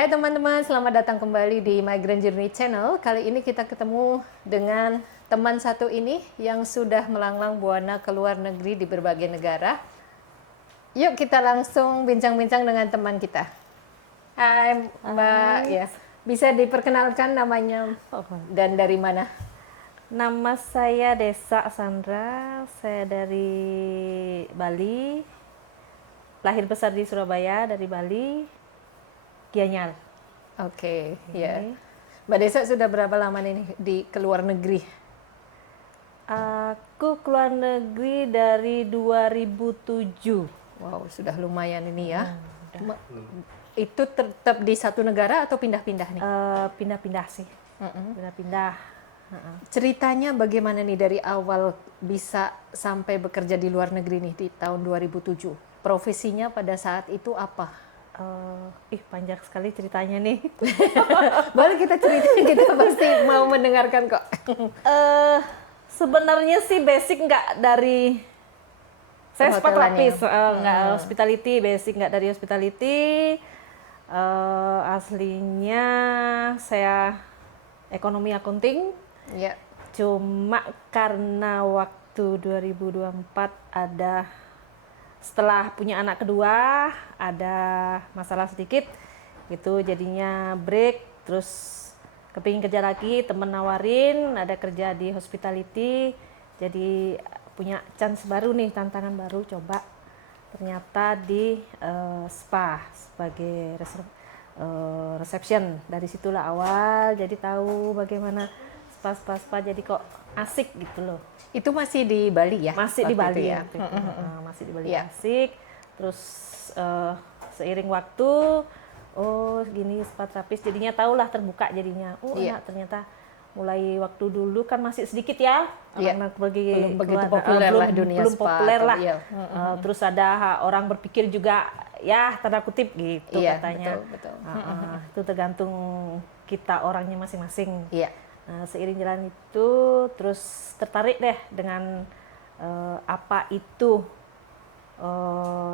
Hai teman-teman, selamat datang kembali di Migrant Journey Channel. Kali ini kita ketemu dengan teman satu ini yang sudah melanglang buana ke luar negeri di berbagai negara. Yuk kita langsung bincang-bincang dengan teman kita. Hai Mbak, ya. Bisa diperkenalkan namanya dan dari mana? Nama saya Desa Sandra, saya dari Bali, lahir besar di Surabaya, dari Bali, Gianyar. Oke, ya. Mbak Desa sudah berapa lama nih di keluar negeri? Aku keluar negeri dari 2007. Wow, sudah lumayan ini ya. Itu tetap di satu negara atau pindah-pindah nih? Pindah-pindah sih, pindah-pindah. Ceritanya bagaimana nih dari awal bisa sampai bekerja di luar negeri nih di tahun 2007? Profesinya pada saat itu apa? Panjang sekali ceritanya nih. Boleh kita ceritain, kita pasti mau mendengarkan kok. Sebenarnya sih basic nggak dari saya terapis, nggak hospitality, basic nggak dari hospitality. Aslinya saya ekonomi accounting. Ya. Cuma karena waktu 2024 ada, setelah punya anak kedua ada masalah sedikit gitu, jadinya break, terus kepingin kerja lagi, temen nawarin ada kerja di hospitality, jadi punya chance baru nih, tantangan baru, coba ternyata di spa sebagai reception. Dari situlah awal jadi tahu bagaimana spa, jadi kok asik gitu loh. Itu masih di Bali ya? Masih di Bali ya. Masih di Bali, asik. Terus seiring waktu, gini spa terapis, jadinya tahulah, terbuka jadinya. Enak ternyata. Mulai waktu dulu kan masih sedikit ya, anak pergi belum begitu populer lah dunia belum spa. Populer lah. Terus ada orang berpikir juga ya, tanda kutip gitu katanya. Betul. Itu tergantung kita orangnya masing-masing. Iya. Seiring jalan itu terus tertarik deh dengan apa itu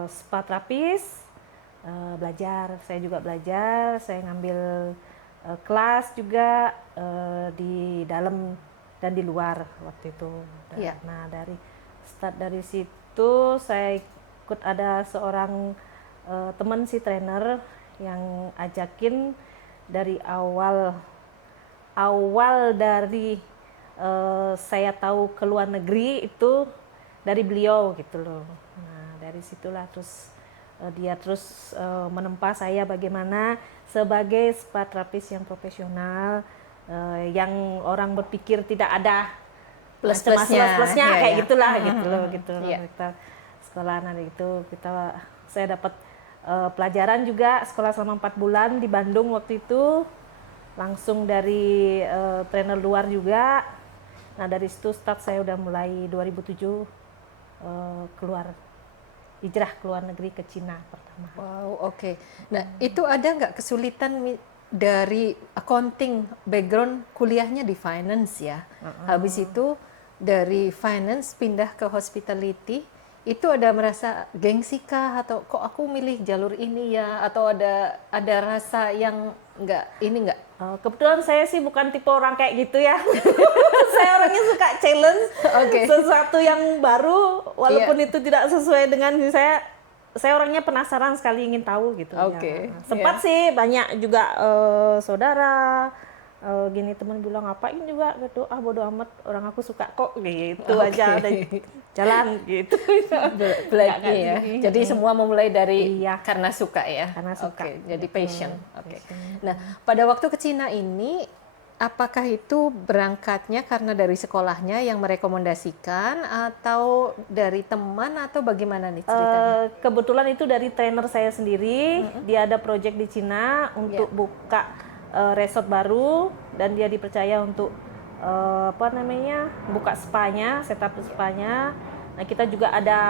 spa terapis, belajar. Saya juga belajar, saya ngambil kelas juga di dalam dan di luar waktu itu. Nah, dari situ saya ikut, ada seorang teman si trainer yang ajakin dari awal dari saya tahu ke luar negeri itu dari beliau gitu loh. Nah, dari situlah terus dia terus menempa saya bagaimana sebagai spa terapis yang profesional, yang orang berpikir tidak ada Plus-plusnya kayak gitulah gitu loh. Kita sekolah saya dapat pelajaran juga, sekolah selama 4 bulan di Bandung waktu itu, langsung dari trainer luar juga. Nah, dari situ start saya udah mulai 2007 hijrah ke luar negeri ke Cina pertama. Wow, oke. Nah, itu ada nggak kesulitan dari accounting background, kuliahnya di finance ya? Habis itu dari finance pindah ke hospitality, itu ada merasa gengsi kah, atau kok aku milih jalur ini ya, atau ada rasa yang nggak? Kebetulan saya sih bukan tipe orang kayak gitu ya. Saya orangnya suka challenge, sesuatu yang baru, walaupun itu tidak sesuai dengan saya orangnya penasaran sekali, ingin tahu gitu. Sempat sih banyak juga saudara gini, teman bilang ngapain juga gitu, bodo amat, orang aku suka kok gitu aja, dan jalan gitu. Ya. Jadi semua memulai dari karena suka ya. Karena suka. Jadi passion. Nah, pada waktu ke Cina ini, apakah itu berangkatnya karena dari sekolahnya yang merekomendasikan, atau dari teman, atau bagaimana nih ceritanya? Kebetulan itu dari trainer saya sendiri. Dia ada project di Cina untuk buka resort baru, dan dia dipercaya untuk buka spa-nya, setup spa-nya. Nah, kita juga ada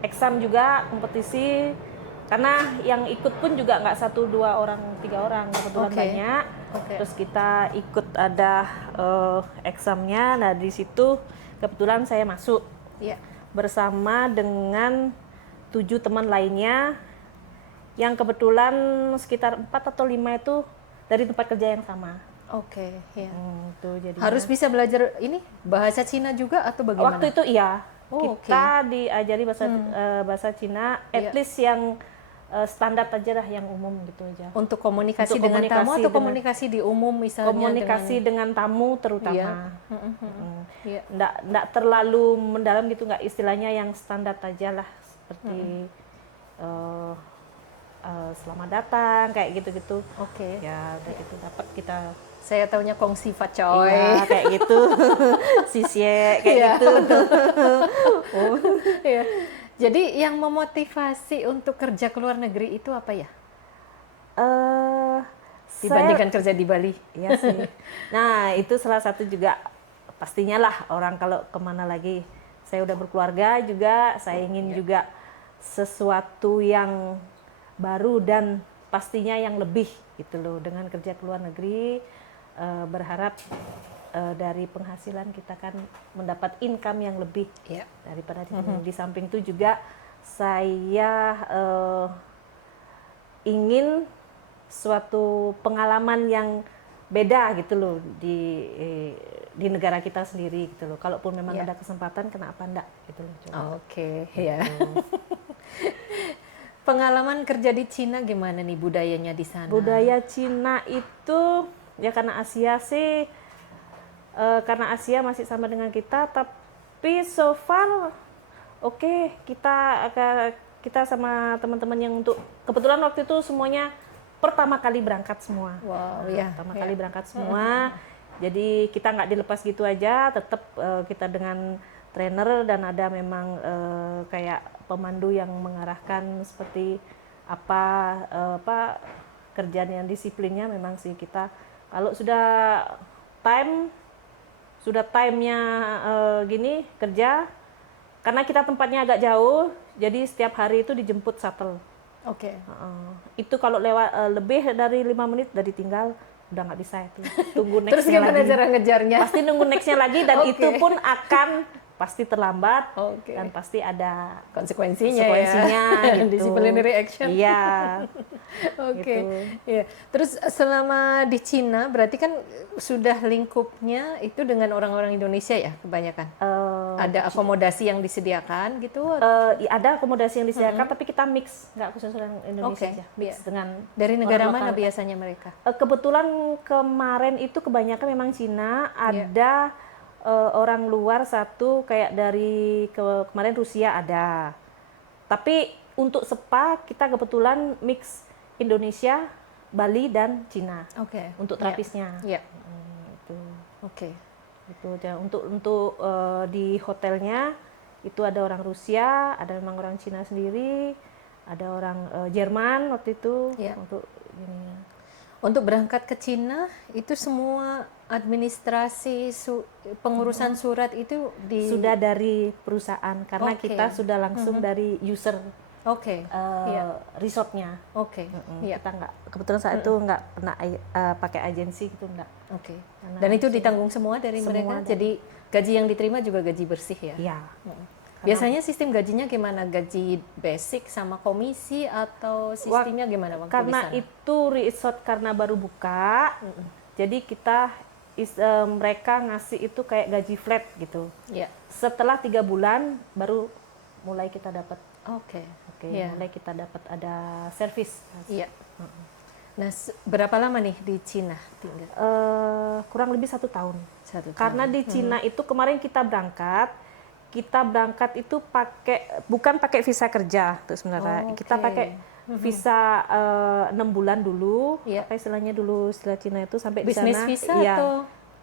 exam juga, kompetisi. Karena yang ikut pun juga nggak 1, 2 orang, 3 orang, kebetulan banyak. Terus kita ikut ada examnya. Nah, di situ kebetulan saya masuk bersama dengan 7 teman lainnya yang kebetulan sekitar 4 atau 5 itu dari tempat kerja yang sama. Oke, ya. Tuh, jadinya. Harus bisa belajar ini bahasa Cina juga atau bagaimana? Waktu itu iya, Oh, kita diajari bahasa Cina, at Iya. least yang standar aja lah, yang umum gitu aja. Untuk komunikasi Untuk dengan tamu komunikasi atau dengan- komunikasi di umum misalnya Komunikasi dengan tamu terutama. Iya. Nggak terlalu mendalam gitu, nggak, istilahnya yang standar aja lah, seperti selamat datang kayak gitu-gitu. Oke. Ya udah gitu dapat kita. Saya taunya kongsi facoy. Iya, kayak gitu. Sisye kayak Iya. gitu. Iya. Jadi yang memotivasi untuk kerja ke luar negeri itu apa ya? Dibandingkan kerja di Bali. Iya sih. Nah, itu salah satu juga, pastinya lah orang kalau kemana lagi. Saya udah berkeluarga juga, saya ingin juga sesuatu yang baru dan pastinya yang lebih gitu loh. Dengan kerja ke luar negeri, berharap dari penghasilan kita kan mendapat income yang lebih Iya. daripada di sini. Di samping itu juga saya ingin suatu pengalaman yang beda gitu loh di negara kita sendiri gitu loh. Kalaupun memang Iya. ada kesempatan, kenapa enggak gitu loh. Coba. Oke, ya. Pengalaman kerja di Cina gimana nih budayanya di sana? Budaya Cina itu ya karena Asia sih, karena Asia masih sama dengan kita, tapi so far oke, kita sama teman-teman yang untuk kebetulan waktu itu semuanya pertama kali berangkat semua. Wow, ya. Pertama kali berangkat semua. Jadi kita nggak dilepas gitu aja, tetap kita dengan trainer dan ada memang kayak pemandu yang mengarahkan seperti apa kerjaan yang disiplinnya. Memang sih kita kalau sudah timenya gini kerja, karena kita tempatnya agak jauh, jadi setiap hari itu dijemput shuttle. Oke. Itu kalau lewat lebih dari 5 menit udah ditinggal, udah nggak bisa itu. Tunggu Terus nextnya gimana lagi. cara ngejarnya? Pasti nunggu nextnya lagi dan Oke. itu pun akan pasti terlambat Oke. dan pasti ada Konsekuensinya ya. Gitu. Disciplinary action. Iya. Oke. Gitu. Iya. Terus selama di Cina berarti kan sudah lingkupnya itu dengan orang-orang Indonesia ya kebanyakan. Ada akomodasi yang disediakan gitu. Ada akomodasi yang disediakan, tapi kita mix, nggak khusus orang Indonesia Oke, aja, mix iya. dengan Dari negara orang mana lokal. biasanya mereka? Kebetulan kemarin itu kebanyakan memang Cina, ada orang luar satu kayak dari kemarin Rusia ada. Tapi untuk spa kita kebetulan mix Indonesia, Bali dan Cina Oke. untuk terapisnya. Iya. Itu. Oke. Itu aja. Untuk di hotelnya itu ada orang Rusia, ada memang orang Cina sendiri, ada orang Jerman waktu itu. Iya. Untuk ini. Untuk berangkat ke Cina itu semua administrasi pengurusan surat itu Sudah dari perusahaan karena Oke. kita sudah langsung dari user Oke. Iya. resortnya. Oke. Iya. Kita nggak, kebetulan saat itu nggak pernah pakai agensi gitu, nggak. Oke. Dan itu ditanggung semua dari Semua mereka. dari- Jadi gaji yang diterima juga gaji bersih ya. Iya. Biasanya sistem gajinya gimana? Gaji basic sama komisi atau sistemnya gimana waktu Karena di sana? itu resort karena baru buka, jadi kita mereka ngasih itu kayak gaji flat gitu. Iya. Setelah 3 bulan baru mulai kita dapat. Oke. Oke, Iya. mulai kita dapat ada service. Iya. Nah, berapa lama nih di Cina tinggal? Kurang lebih 1 tahun. 1 tahun. Karena di Cina itu kemarin kita berangkat itu bukan pakai visa kerja tuh sebenarnya. Oh, Kita oke. pakai visa 6 bulan dulu. Iya. Apa istilahnya dulu, istilah Cina itu sampai di Bisnis sana. visa Iya. atau?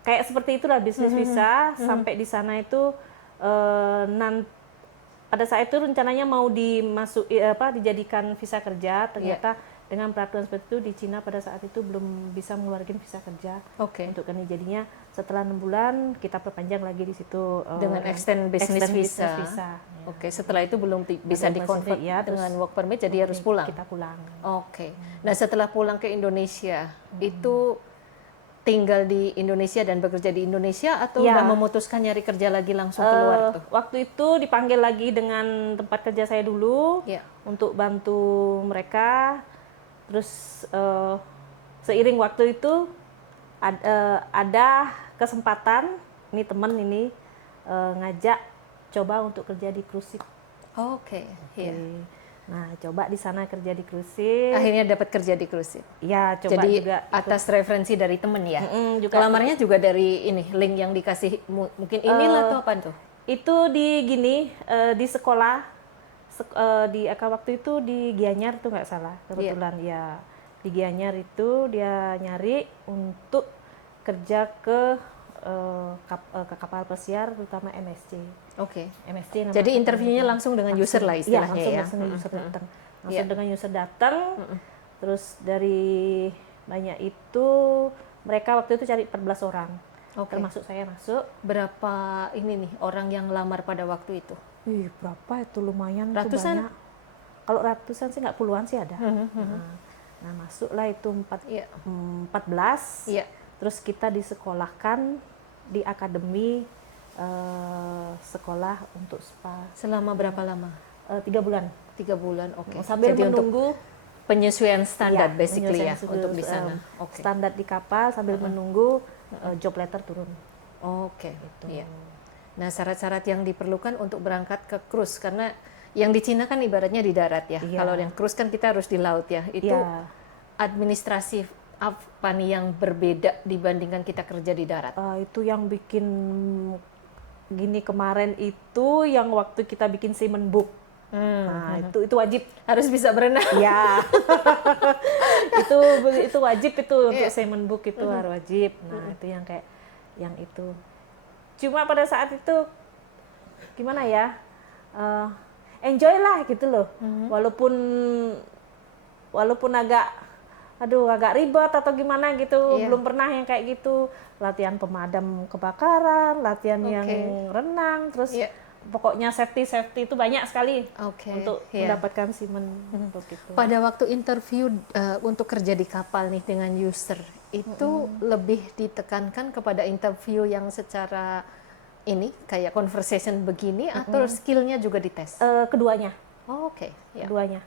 Kayak seperti itulah bisnis visa. Sampai di sana itu pada saat itu rencananya mau dijadikan visa kerja, ternyata dengan peraturan seperti itu di Cina pada saat itu belum bisa mengeluarkan visa kerja. Oke. Untuk ini jadinya setelah 6 bulan kita perpanjang lagi di situ Dengan extend business visa. visa. Oke, setelah itu belum bisa Belum di-convert masih, ya, dengan terus work permit, jadi harus pulang. Kita pulang. Oke. Nah, setelah pulang ke Indonesia, itu tinggal di Indonesia dan bekerja di Indonesia atau Ya. udah memutuskan nyari kerja lagi langsung keluar tuh? Waktu itu dipanggil lagi dengan tempat kerja saya dulu Ya. untuk bantu mereka. Terus seiring waktu itu ada kesempatan, ini teman ini ngajak coba untuk kerja di cruise ship. Oke, iya. Nah, coba di sana kerja di cruise ship. Akhirnya dapat kerja di cruise ship. Ya, coba Jadi juga atas referensi dari temen ya. juga Kelamarnya juga dari ini link yang dikasih mungkin email atau apa tuh? itu di sekolah waktu itu di Gianyar tuh nggak salah kebetulan ya di Gianyar itu dia nyari untuk kerja ke kapal pesiar terutama MSC. Oke. MSC namanya. Jadi interviewnya langsung dengan user lah istilahnya ya. Langsung user datang. Langsung dengan user datang. Terus dari banyak itu mereka waktu itu cari 14 orang. Oke. Termasuk saya masuk. Berapa ini nih orang yang lamar pada waktu itu? Berapa itu lumayan tuh Ratusan? banyak. Kalau ratusan sih nggak puluhan sih ada. Nah, masuklah itu 14. Iya. Terus kita disekolahkan di akademi sekolah untuk spa. Selama berapa lama? 3 bulan. 3 bulan, oke. Sambil Jadi untuk menunggu penyesuaian standar ya, basically ya penyesuaian untuk di sana. Oke. standar di kapal sambil menunggu job letter turun. Oke. Gitu. Iya. Nah, syarat-syarat yang diperlukan untuk berangkat ke cruise karena yang di Cina kan ibaratnya di darat ya. Iya. Kalau yang cruise kan kita harus di laut ya. Itu Iya. administrasi apa nih yang berbeda dibandingkan kita kerja di darat? Itu yang bikin gini kemarin itu yang waktu kita bikin seaman book. Nah, itu wajib. Harus bisa berenang. Ya. itu wajib itu untuk seaman book itu harus wajib. Nah, itu yang kayak yang itu. Cuma pada saat itu gimana ya? Enjoy lah gitu loh. Walaupun agak ribet atau gimana gitu, belum pernah yang kayak gitu. Latihan pemadam kebakaran, latihan yang renang, terus pokoknya safety itu banyak sekali untuk mendapatkan seaman untuk itu. Pada waktu interview untuk kerja di kapal nih dengan user, itu lebih ditekankan kepada interview yang secara ini kayak conversation begini atau skillnya juga dites? Keduanya. Oke. Keduanya.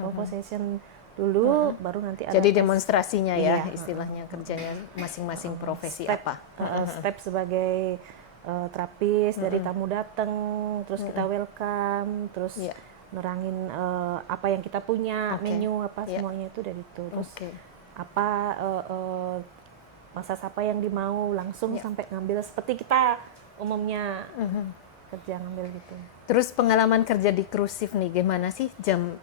Conversation dulu, baru nanti ada jadi tes. demonstrasinya ya istilahnya kerjanya masing-masing profesi apa? Step sebagai terapis dari tamu datang, terus kita welcome, terus nerangin apa yang kita punya, menu apa semuanya itu dari itu. Terus apa massage apa yang dimau langsung sampai ngambil seperti kita umumnya kerja ngambil gitu. Terus pengalaman kerja di cruise ship nih gimana sih jam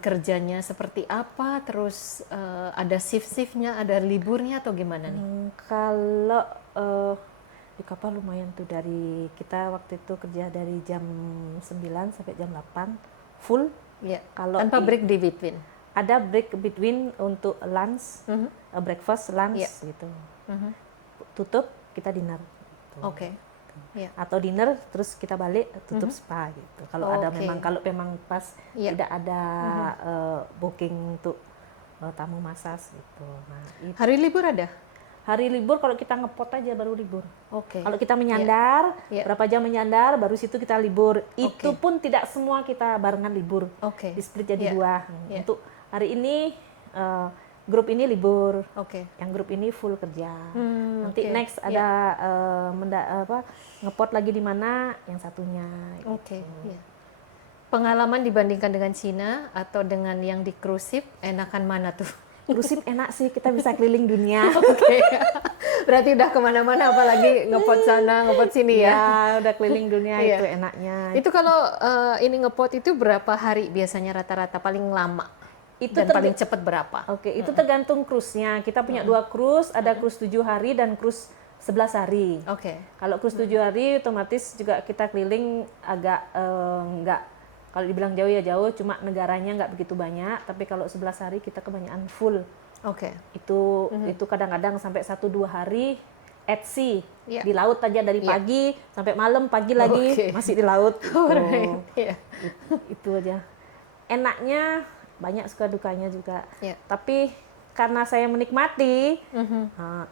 kerjanya seperti apa? Terus ada shift-shiftnya, ada liburnya atau gimana nih? Kalau di kapal lumayan tuh dari kita waktu itu kerja dari jam 9 sampai jam 8 full. Ya. Kalau Tanpa break di between. Ada break between untuk lunch, breakfast, lunch gitu. Tutup kita dinner. Oke. Ya. Atau dinner terus kita balik tutup spa gitu. Kalau ada memang pas tidak ada booking untuk tamu massage gitu. Nah, hari libur ada? Hari libur kalau kita ngepot aja baru libur. Oke. Kalau kita menyandar, berapa jam menyandar, baru situ kita libur. Itu pun tidak semua kita barengan libur. Oke. Di split jadi 2. Untuk hari ini grup ini libur. Yang grup ini full kerja. Nanti next ada ngepot lagi di mana yang satunya. Oke. Pengalaman dibandingkan dengan Cina atau dengan yang di cruise ship, enakan mana tuh? Cruise ship enak sih, kita bisa keliling dunia. Berarti udah kemana-mana, apalagi ngepot sana, ngepot sini ya? Ya, udah keliling dunia itu enaknya. Itu kalau ini ngepot itu berapa hari biasanya rata-rata paling lama? Itu dan paling cepat berapa? Itu tergantung cruise-nya. Kita punya 2 cruise, ada cruise 7 hari dan cruise 11 hari. Kalau cruise 7 hari otomatis juga kita keliling agak enggak, kalau dibilang jauh ya jauh, cuma negaranya nggak begitu banyak. Tapi kalau 11 hari kita kebanyakan full. Itu kadang-kadang sampai 1-2 hari at sea, di laut aja dari pagi sampai malam, pagi lagi masih di laut. Itu aja. Enaknya banyak suka dukanya juga. Tapi karena saya menikmati,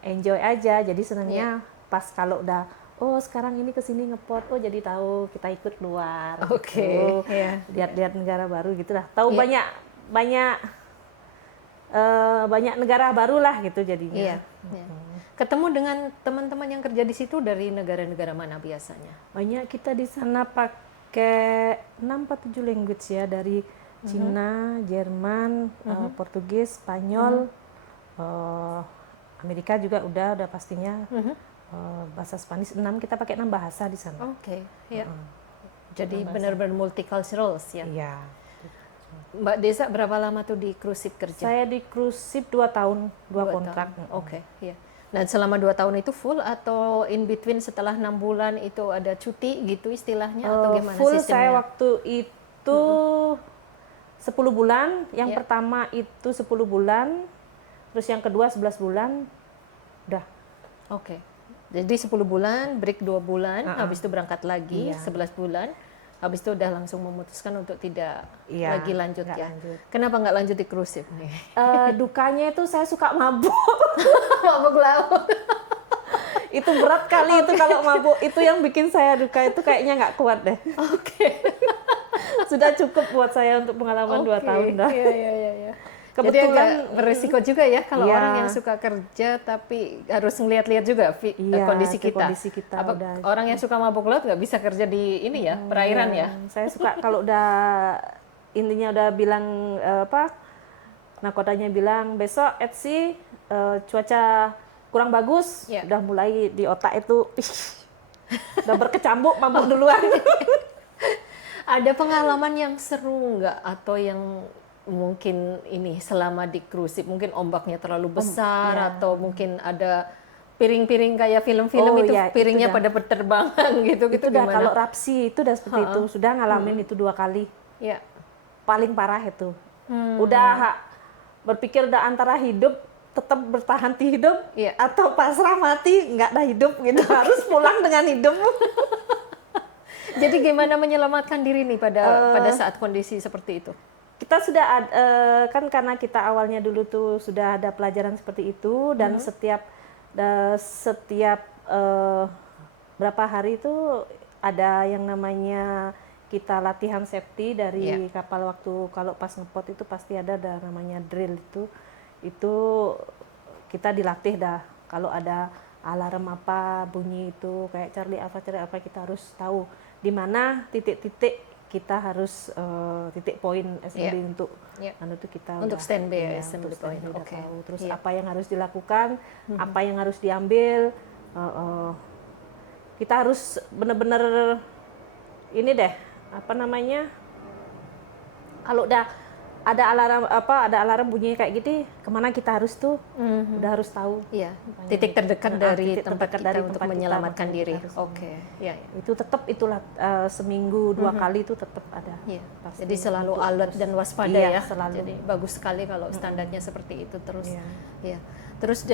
enjoy aja. Jadi senangnya pas kalau udah, oh sekarang ini kesini ngepot, oh jadi tahu kita ikut keluar. Oke, gitu. iya. Lihat-lihat negara baru gitu lah. Tahu Iya. banyak negara baru lah gitu jadinya. Iya. Iya. Ketemu dengan teman-teman yang kerja di situ dari negara-negara mana biasanya? Banyak kita di sana pakai 6 atau 7 language ya, dari Cina, Jerman, Portugis, Spanyol, Amerika juga udah pastinya. Bahasa Spanish 6, kita pakai 6 bahasa di sana. Oke, ya. Jadi benar-benar multicultural ya. Iya. Mbak Desa berapa lama tuh di cruise ship kerja? Saya di cruise ship 2 tahun, 2 kontrak. Oke, ya. Dan selama 2 tahun itu full atau in between setelah 6 bulan itu ada cuti gitu istilahnya atau gimana full sistemnya? saya waktu itu 10 bulan. Yang Ya. pertama itu 10 bulan, terus yang kedua 11 bulan, udah. Oke. Jadi 10 bulan, break 2 bulan, habis itu berangkat lagi Iya. 11 bulan. Habis itu udah langsung memutuskan untuk tidak Iya, lagi lanjut nggak ya. lanjut. Kenapa nggak lanjut di cruise ship nih? Dukanya itu saya suka mabuk. Mabuk laut. Itu berat kali itu kalau mabuk. Itu yang bikin saya duka, itu kayaknya nggak kuat deh. Oke. Sudah cukup buat saya untuk pengalaman 2 tahun dah. Iya, iya, iya, iya. Jadi Kebetulan agak beresiko juga ya kalau Iya. orang yang suka kerja tapi harus ngeliat-lihat juga Iya, kondisi ke kita. kondisi kita Apa udah. orang yang suka mabuk laut nggak bisa kerja di ini ya, perairan ya? Saya suka kalau udah intinya udah bilang nakodanya bilang besok Etsy cuaca kurang bagus, Iya. udah mulai di otak itu udah berkecambuk mabuk duluan. Ada pengalaman yang seru nggak atau yang mungkin ini selama di cruise ship mungkin ombaknya terlalu besar iya. atau mungkin ada piring-piring kayak film-film itu iya, piringnya itu dah. pada berterbangan gitu Itu udah gimana? kalau rapsi itu udah seperti itu, sudah ngalamin itu 2 kali. Ya. Paling parah itu. Udah berpikir udah antara hidup tetap bertahan di hidup Iya. atau pasrah mati nggak ada hidup gitu, harus pulang dengan hidup. Jadi gimana menyelamatkan diri nih pada saat kondisi seperti itu? Kita sudah kan karena kita awalnya dulu tuh sudah ada pelajaran seperti itu, dan setiap berapa hari itu ada yang namanya kita latihan safety dari Iya. kapal. Waktu kalau pas ngepot itu pasti ada namanya drill itu kita dilatih dah, kalau ada alarm apa bunyi itu kayak Charlie apa kita harus tahu di mana titik-titik kita harus titik poin assembly Iya. untuk Iya. itu kita Untuk udah- standby ya, iya, assembly untuk standby point. udah Oke. tahu. Terus Iya. apa yang harus dilakukan, apa yang harus diambil, kita harus benar-benar ini deh, apa namanya, kalau udah ada alarm bunyi kayak gitu, kemana kita harus tuh, udah harus tahu. Iya, titik terdekat dari titik tempat terdekat kita dari untuk tempat kita, menyelamatkan makanya diri. kita harus- Oke, ya, ya. Itu tetap itulah seminggu 2 kali itu tetap ada. Iya. Pasti Jadi selalu untuk alert terus- dan waspada Iya, ya. selalu. Jadi bagus sekali kalau standarnya seperti itu terus. Iya. Iya. Terus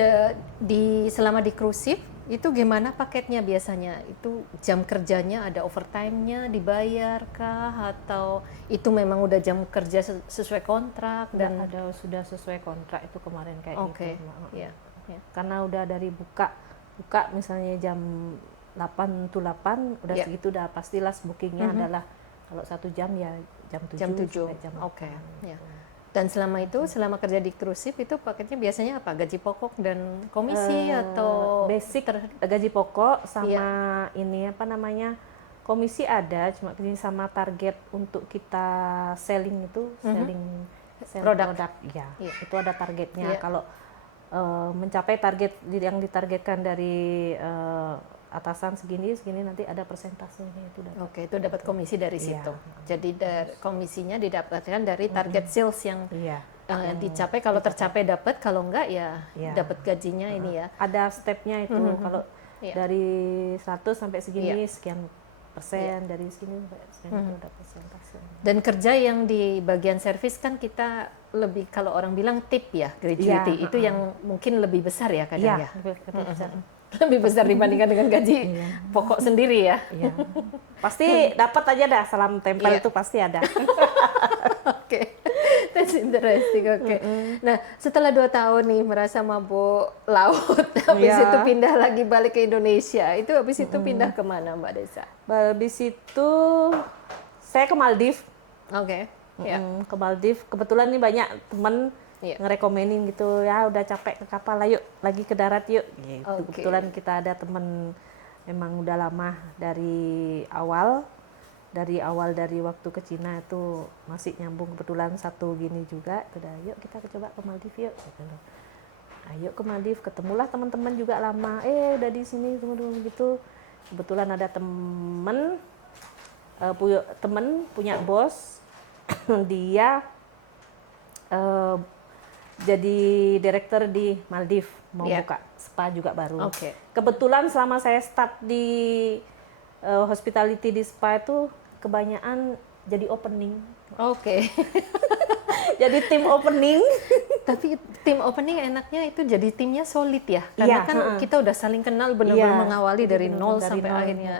selama di cruise ship itu gimana paketnya biasanya? Itu jam kerjanya ada overtime-nya dibayarkah atau itu memang udah jam kerja sesuai kontrak Dan dan ada sudah sesuai kontrak itu kemarin kayak Oke. gitu. Mak. Iya. Iya. Karena udah dari buka misalnya jam 8 to 8 udah Iya. segitu udah pastilah bookingnya adalah kalau 1 jam ya jam 7 jam 7. sampai jam Oke. 8. Ya. Dan selama kerja di cruise ship itu paketnya biasanya apa? Gaji pokok dan komisi atau Basic gaji pokok sama Iya. ini apa namanya, komisi ada, cuma ini sama target untuk kita selling itu sell Produk. ya. Iya. Itu ada targetnya. Iya. Kalau mencapai target yang ditargetkan dari atasan segini nanti ada persentasenya itu dapat. Oke, itu dapat komisi dari Iya. situ. Jadi komisinya didapatkan dari target sales yang Iya. dicapai. Kalau tercapai dapat, kalau enggak ya Iya. dapat gajinya ini ya. Ada stepnya itu, kalau Iya. dari 100 sampai segini Iya. sekian persen, dari segini sampai sekian itu ada persentase. Dan kerja yang di bagian servis kan kita lebih, kalau orang bilang tip ya, gratuity Iya, itu yang mungkin lebih besar ya kadang ya. lebih besar. Lebih besar dibandingkan dengan gaji pokok sendiri ya. Iya. Pasti dapat aja dah, salam tempel Iya. itu pasti ada. Oke. That's interesting. Oke. Nah, setelah 2 tahun nih merasa mabuk laut, habis Iya. itu pindah lagi balik ke Indonesia. Itu habis itu pindah kemana, Mbak Desa? Habis itu saya ke Maldives. Oke. Ya. Ke Maldives. Kebetulan nih banyak temen Iya. ngerekomenin gitu, ya udah capek ke kapal, ayo lagi ke darat yuk. Gitu. Oke. Kebetulan kita ada temen memang udah lama dari awal dari waktu ke Cina itu masih nyambung, kebetulan satu gini juga, udah yuk kita coba ke Maldives yuk. Gitu. Ayo ke Maldives, ketemulah teman-teman juga lama, udah di sini tunggu gitu. Kebetulan ada temen punya bos dia jadi direktur di Maldives, mau Yeah. buka spa juga baru. Oke. Kebetulan selama saya start di hospitality di spa itu kebanyakan jadi opening. Oke. Jadi tim opening. Tapi tim opening enaknya itu jadi timnya solid ya, karena Iya, kan kita udah saling kenal benar-benar Iya, mengawali dari benar-benar nol dari sampai nol. akhirnya,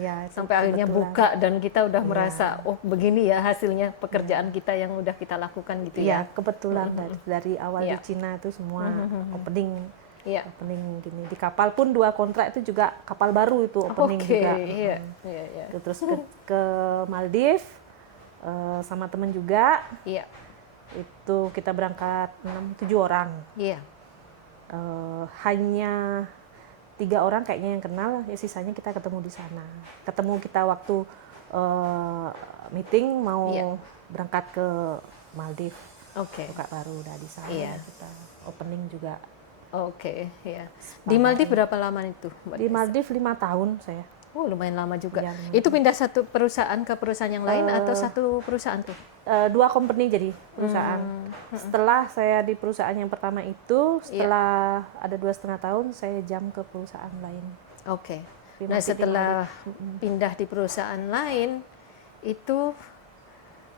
Ya, itu sampai akhirnya kebetulan. buka dan kita udah Iya. merasa oh begini ya hasilnya pekerjaan kita yang udah kita lakukan gitu Iya, ya. kebetulan dari awal Iya. di Cina itu semua opening. Iya. Opening gini. Di kapal pun 2 kontrak itu juga kapal baru itu opening Oke, juga. iya, iya, iya. Terus ke Maldives sama teman juga. Iya. Itu kita berangkat 6-7 orang. Iya. Hanya 3 orang kayaknya yang kenal, ya sisanya kita ketemu di sana. Ketemu kita waktu meeting mau Iya. berangkat ke Maldives. Oke. Buka baru udah di sana. Iya. Kita opening juga. Oke, ya. Di Maldives berapa lama itu, Mbak Di Desa? Maldives 5 tahun saya. Oh, lumayan lama juga. Iya, lumayan. Itu pindah satu perusahaan ke perusahaan yang lain atau satu perusahaan tuh? 2 company jadi perusahaan. Setelah saya di perusahaan yang pertama itu, setelah ada 2,5 tahun, saya jam ke perusahaan lain. Oke. Di Nah, Maldives, setelah pindah di perusahaan lain, itu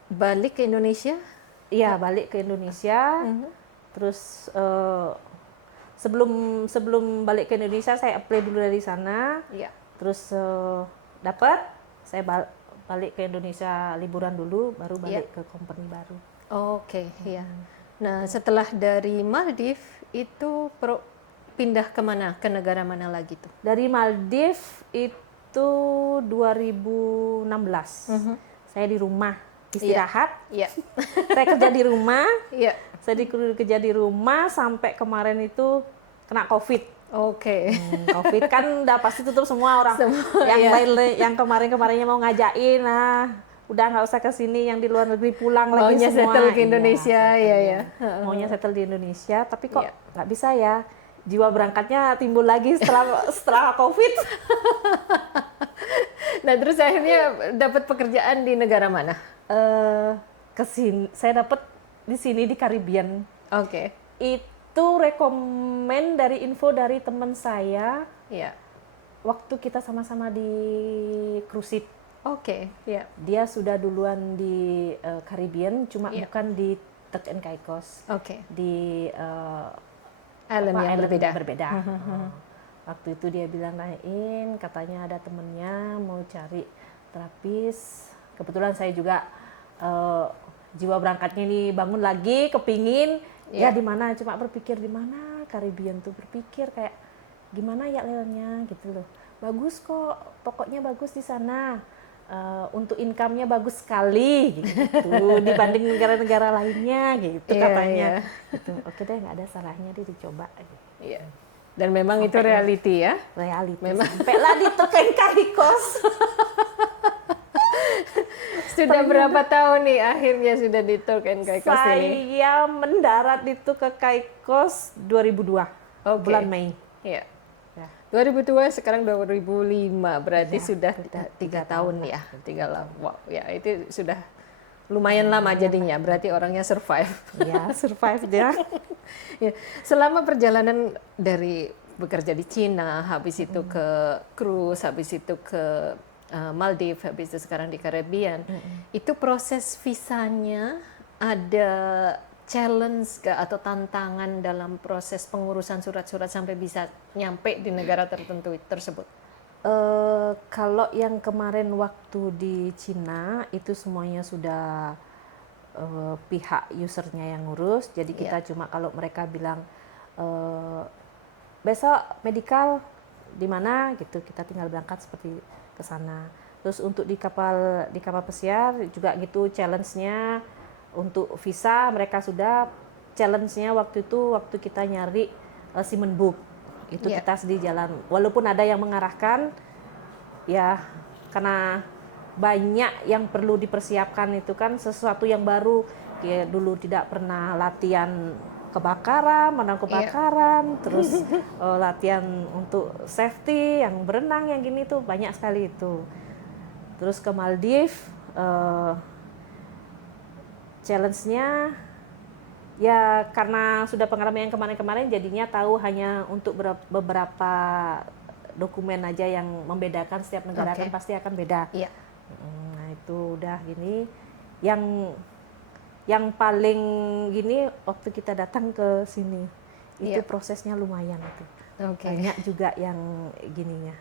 balik ke Indonesia? Iya, balik ke Indonesia. Terus sebelum balik ke Indonesia, saya apply dulu dari sana. Iya. Terus dapat, saya balik ke Indonesia liburan dulu, baru balik ke company baru. Oke, iya. Nah, setelah dari Maldives itu pindah kemana? Ke negara mana lagi tuh? Dari Maldives itu 2016. Saya di rumah istirahat. Iya. Saya kerja di rumah. Iya. Saya kerja di rumah sampai kemarin itu kena COVID. Oke. COVID kan udah pasti tutup semua orang. Yang iya. lain, yang kemarin-kemarinnya mau ngajakin, udah nggak usah ke sini, yang di luar negeri pulang lagi Maunya semua. settle ke Indonesia, Iya, ya. Maunya settle di Indonesia, tapi kok Iya. nggak bisa ya. Jiwa berangkatnya timbul lagi setelah COVID. Nah, terus akhirnya dapat pekerjaan di negara mana? Saya dapat di sini di Caribbean. Oke. Itu rekomen dari info dari teman saya Iya. waktu kita sama-sama di cruise ship. Oke, iya. Dia sudah duluan di Caribbean, cuma Iya. bukan di Turks and Caicos, Oke. di Island yang island berbeda. Waktu itu dia bilang lain, katanya ada temennya mau cari terapis. Kebetulan saya juga jiwa berangkatnya nih bangun lagi, kepingin ya di mana, cuma berpikir di mana Caribbean tuh, berpikir kayak gimana ya levelnya gitu loh. Bagus kok, pokoknya bagus di sana. Untuk income-nya bagus sekali gitu dibanding negara-negara lainnya gitu Iya, katanya. iya. Gitu. Oke deh, nggak ada salahnya deh dicoba. Gitu. Iya. Dan memang itu reality ya. Reality. Memang. Sampailah di Turks and Caicos. Sudah berapa tahun nih akhirnya sudah di Turks and Caicos ini? Saya mendarat itu ke Caicos 2002, Oke. bulan Mei. Iya. Ya. 2002 sekarang 2005 berarti Ya, sudah 3 tahun ya. 3 lama. Wow, ya itu sudah lumayan lama jadinya. Berarti orangnya survive. Ya, survive dia. Ya, selama perjalanan dari bekerja di Cina, habis itu ke cruise, habis itu ke Maldives, habis itu sekarang di Caribbean, itu proses visanya ada challenge atau tantangan dalam proses pengurusan surat-surat sampai bisa nyampe di negara tertentu tersebut? Kalau yang kemarin waktu di Cina itu semuanya sudah pihak usernya yang ngurus. Jadi kita cuma kalau mereka bilang besok medical di mana gitu, kita tinggal berangkat seperti ke sana. Terus untuk di kapal pesiar juga gitu, challenge-nya untuk visa mereka sudah, challenge-nya waktu itu waktu kita nyari Simon Book itu kita sedih jalan. Walaupun ada yang mengarahkan ya, karena banyak yang perlu dipersiapkan, itu kan sesuatu yang baru. Ya, dulu tidak pernah latihan kebakaran, menang kebakaran, terus latihan untuk safety, yang berenang, yang gini tuh banyak sekali itu. Terus ke Maldives, challenge-nya ya karena sudah pengalaman yang kemarin-kemarin, jadinya tahu hanya untuk beberapa dokumen aja yang membedakan setiap negara kan pasti akan beda. Nah itu udah gini. Yang paling gini waktu kita datang ke sini itu prosesnya lumayan itu. Banyak juga yang gininya,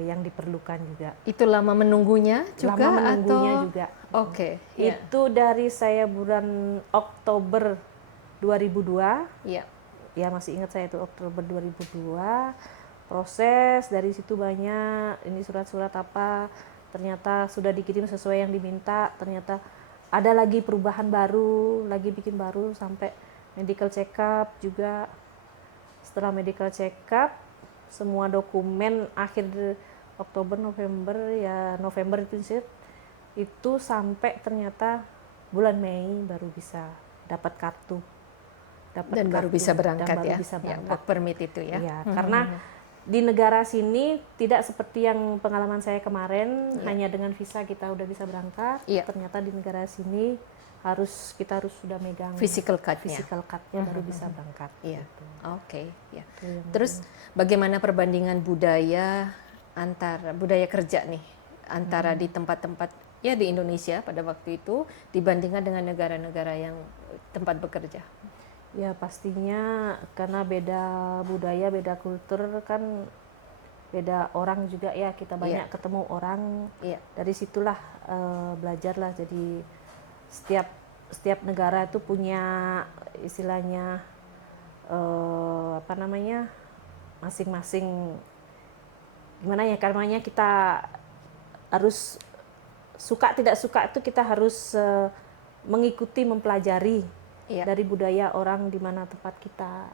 yang diperlukan juga. Itu lama menunggunya juga? Lama menunggunya atau? juga. Itu dari saya bulan Oktober 2002. Ya masih ingat saya itu Oktober 2002. Proses dari situ banyak, ini surat-surat apa, ternyata sudah dikirim sesuai yang diminta, ternyata ada lagi perubahan baru, lagi bikin baru, sampai medical check up juga. Setelah medical check up, semua dokumen akhir Oktober, November, ya November itu sampai ternyata bulan Mei baru bisa dapat kartu. Dan baru bisa berangkat ya, work permit itu ya. Ya, karena di negara sini tidak seperti yang pengalaman saya kemarin, hanya dengan visa kita udah bisa berangkat. Ternyata di negara sini kita harus sudah megang physical card-nya baru bisa berangkat. Gitu. Terus bagaimana perbandingan budaya antara budaya kerja nih antara di tempat-tempat ya di Indonesia pada waktu itu dibandingkan dengan negara-negara yang tempat bekerja? Ya pastinya karena beda budaya, beda kultur kan, beda orang juga ya, kita banyak ketemu orang. Dari situlah belajarlah. Jadi setiap negara itu punya istilahnya masing-masing gimana ya, karenanya kita harus suka tidak suka itu kita harus mengikuti, mempelajari dari budaya orang di mana tempat kita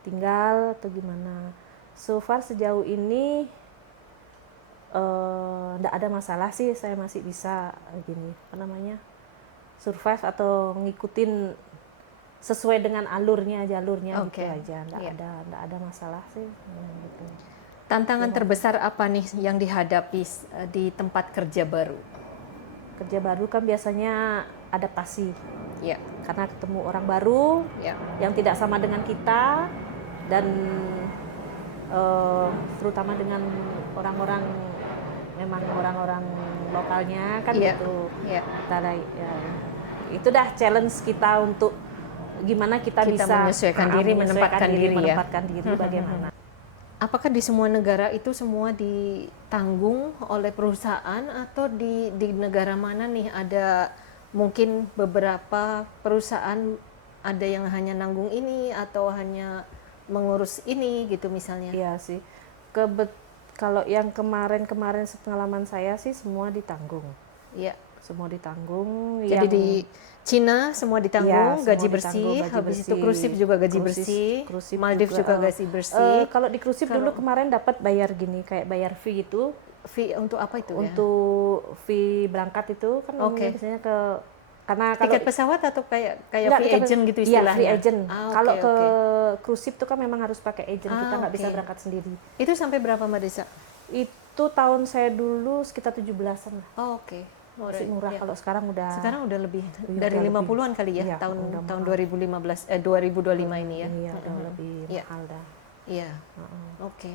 tinggal atau gimana. So far sejauh ini enggak ada masalah sih, saya masih bisa survive atau ngikutin sesuai dengan jalurnya gitu aja. Enggak ada masalah sih. Gitu. Tantangan terbesar apa nih yang dihadapi di tempat kerja baru? Kerja baru kan biasanya adaptasi. Karena ketemu orang baru yang tidak sama dengan kita, dan terutama dengan orang-orang lokalnya kan gitu. Itu dah challenge kita untuk gimana kita bisa menyesuaikan diri, menempatkan diri bagaimana. Apakah di semua negara itu semua ditanggung oleh perusahaan, atau di negara mana nih ada mungkin beberapa perusahaan ada yang hanya nanggung ini atau hanya mengurus ini gitu misalnya? Iya sih. Kalau yang kemarin pengalaman saya sih semua ditanggung. Semua ditanggung. Jadi di Cina semua ditanggung, gaji bersih, habis itu cruise ship juga gaji bersih, Maldives juga gaji bersih. Kalau di cruise ship dulu kemarin dapat bayar gini, kayak bayar fee gitu. Fee untuk apa itu ya? Untuk fee berangkat itu kan biasanya karena tiket pesawat atau kayak free agent gitu istilahnya? Iya, free agent. Kalau ke cruise ship itu kan memang harus pakai agent, kita nggak bisa berangkat sendiri. Itu sampai berapa Mbak Desa? Itu tahun saya dulu sekitar 17-an lah. Masih murah. Kalau sekarang udah lebih dari 50-an kali ya, tahun 2025 ini ya. Iya, udah lebih mahal dah. Iya.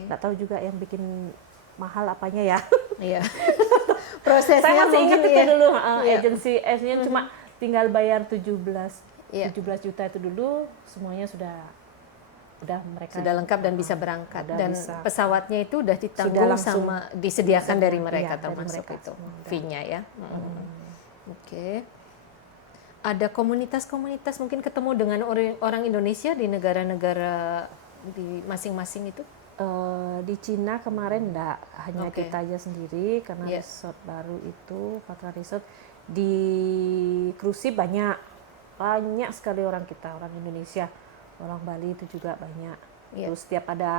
Nggak tahu juga yang bikin mahal apanya ya. Prosesnya saya masih ingat itu dulu, agensi cuma tinggal bayar 17 juta itu dulu, semuanya sudah mereka sudah lengkap dan bisa berangkat, dan pesawatnya itu udah ditanggung sama disediakan dari mereka termasuk itu fee-nya ya. ada komunitas-komunitas mungkin ketemu dengan orang Indonesia di negara-negara di masing-masing itu? Di Cina kemarin enggak, hanya Oke. kita aja sendiri karena Iya. resort baru itu Patra Resort. Di cruise ship banyak sekali orang kita, orang Indonesia, orang Bali itu juga banyak. Iya. Terus setiap ada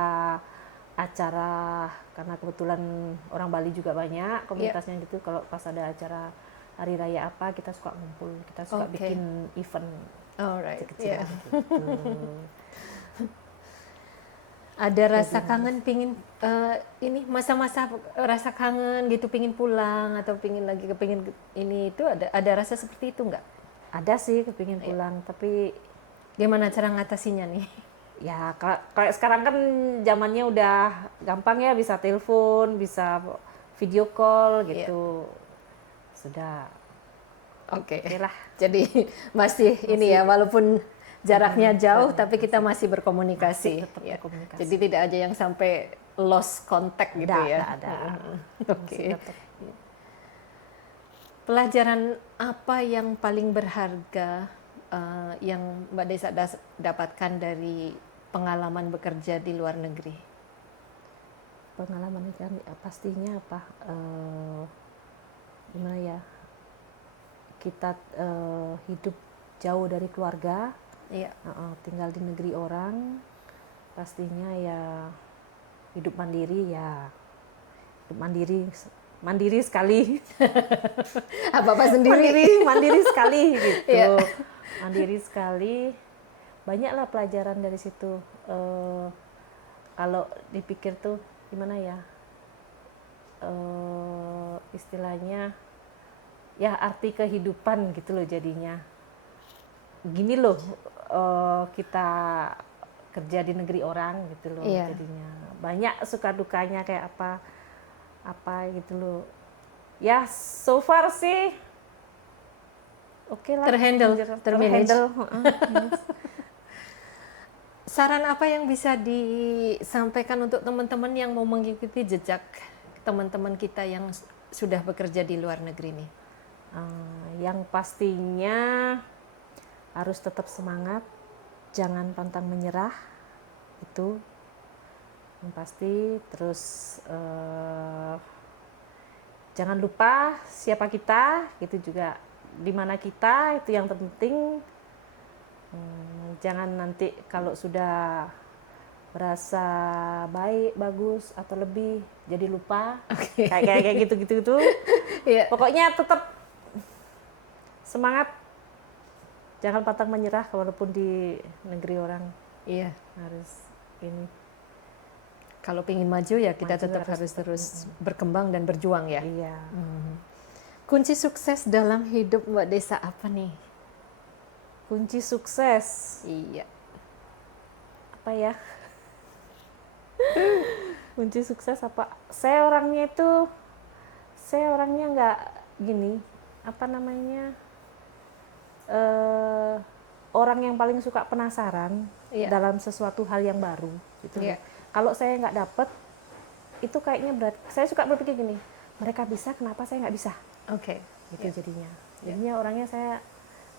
acara, karena kebetulan orang Bali juga banyak komunitasnya gitu, kalau pas ada acara hari raya apa kita suka ngumpul, kita suka Oke. bikin event Alright. kecil-kecilan Iya. gitu. Ada rasa kangen pingin ini masa-masa rasa kangen gitu pingin pulang atau pingin lagi kepingin ini itu ada rasa seperti itu nggak? Ada sih kepingin pulang, tapi Gimana cara ngatasinya nih? ya kayak sekarang kan zamannya udah gampang ya, bisa telepon, bisa video call gitu. Sudah Oke. oke lah. Jadi masih ini ya walaupun jaraknya jauh tapi kita masih berkomunikasi. Masih tetap Ya. berkomunikasi. Jadi tidak ada yang sampai lost contact gitu ya. Ada. Oke. Masih tetap. Pelajaran apa yang paling berharga yang Mbak Desa dapatkan dari pengalaman bekerja di luar negeri? Pengalaman kan pastinya apa, gimana ya, kita hidup jauh dari keluarga, Iya. tinggal di negeri orang, pastinya ya hidup mandiri ya, hidup mandiri sekali. Apa-apa sendiri. mandiri sekali gitu. Iya. Mandiri sekali. Banyaklah pelajaran dari situ. Kalau dipikir tuh gimana ya, istilahnya ya arti kehidupan gitu loh jadinya. Gini loh, kita kerja di negeri orang gitu loh. Iya. Jadinya banyak suka dukanya kayak apa gitu loh. Ya so far sih oke lah, Termanage. terhandle. Saran apa yang bisa disampaikan untuk teman-teman yang mau mengikuti jejak teman-teman kita yang sudah bekerja di luar negeri nih? Yang pastinya harus tetap semangat, jangan pantang menyerah, itu yang pasti. Terus jangan lupa siapa kita, itu juga di mana kita, itu yang terpenting. Jangan nanti kalau sudah merasa baik, bagus atau lebih jadi lupa. Kayak gitu. Iya. Pokoknya tetap semangat, jangan pantang menyerah walaupun di negeri orang. Iya. Harus ini. Kalau ingin maju ya kita Maju tetap harus terus berkembang dan berjuang ya. Iya. Kunci sukses dalam hidup Mbak Desa apa nih? Kunci sukses Iya. apa ya? Kunci sukses apa? Saya orangnya nggak gini, apa namanya? Orang yang paling suka penasaran dalam sesuatu hal yang baru gitu. Iya. Kalau saya nggak dapet, itu kayaknya berat. Saya suka berpikir gini, mereka bisa, kenapa saya nggak bisa? Oke. Gitu jadinya orangnya saya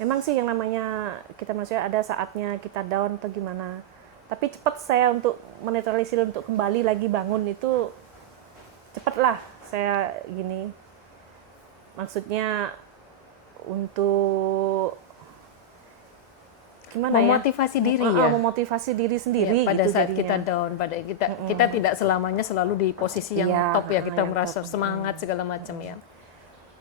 memang sih yang namanya kita manusia ada saatnya kita down atau gimana, tapi cepat saya untuk menetralisir, untuk kembali lagi bangun itu cepatlah saya gini, maksudnya untuk gimana Memotivasi ya, diri ya. memotivasi diri sendiri Ya, pada gitu saat jadinya. kita down, pada kita tidak selamanya selalu di posisi yang Iya, top ya, kita yang merasa top. semangat segala macam ya.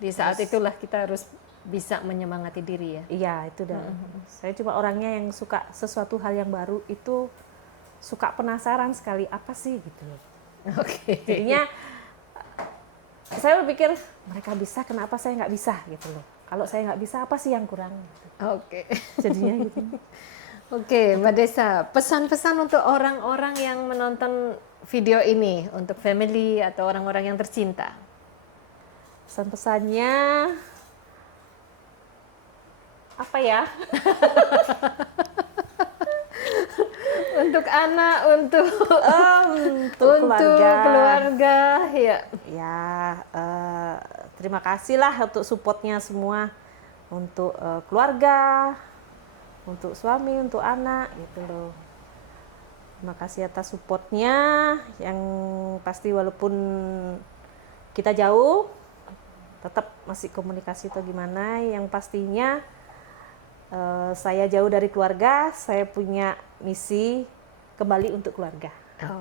Di saat itulah kita harus bisa menyemangati diri ya. Iya itu dah. Saya cuma orangnya yang suka sesuatu hal yang baru, itu suka penasaran sekali apa sih gitu loh. Oke. Jadinya saya berpikir mereka bisa, kenapa saya nggak bisa gitu loh. Kalau saya nggak bisa, apa sih yang kurang? Gitu. Oke. Jadinya gitu. Oke, Mbak Desa, pesan-pesan untuk orang-orang yang menonton video ini, untuk family atau orang-orang yang tercinta. Pesan-pesannya apa ya? Untuk anak, untuk keluarga. keluarga, ya. Ya, terima kasih lah untuk supportnya semua. untuk keluarga, untuk suami, untuk anak gitu loh. Terima kasih atas supportnya, yang pasti walaupun kita jauh, tetap masih komunikasi atau gimana. Yang pastinya saya jauh dari keluarga, saya punya misi kembali untuk keluarga.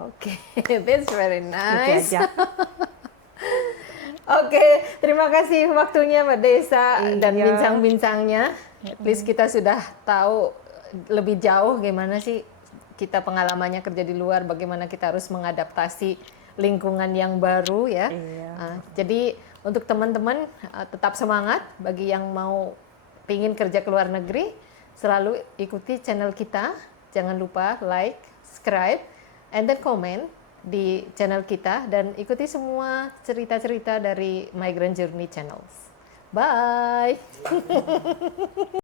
Oke, that's very Itu nice. aja. Oke, terima kasih waktunya Mbak Desa dan Iya. bincang-bincangnya. At least kita sudah tahu lebih jauh gimana sih kita pengalamannya kerja di luar, bagaimana kita harus mengadaptasi lingkungan yang baru ya. Iya. Jadi untuk teman-teman tetap semangat, bagi yang mau pingin kerja ke luar negeri, selalu ikuti channel kita. Jangan lupa like, subscribe, and then comment di channel kita, dan ikuti semua cerita-cerita dari Migrant Journey Channels. Bye!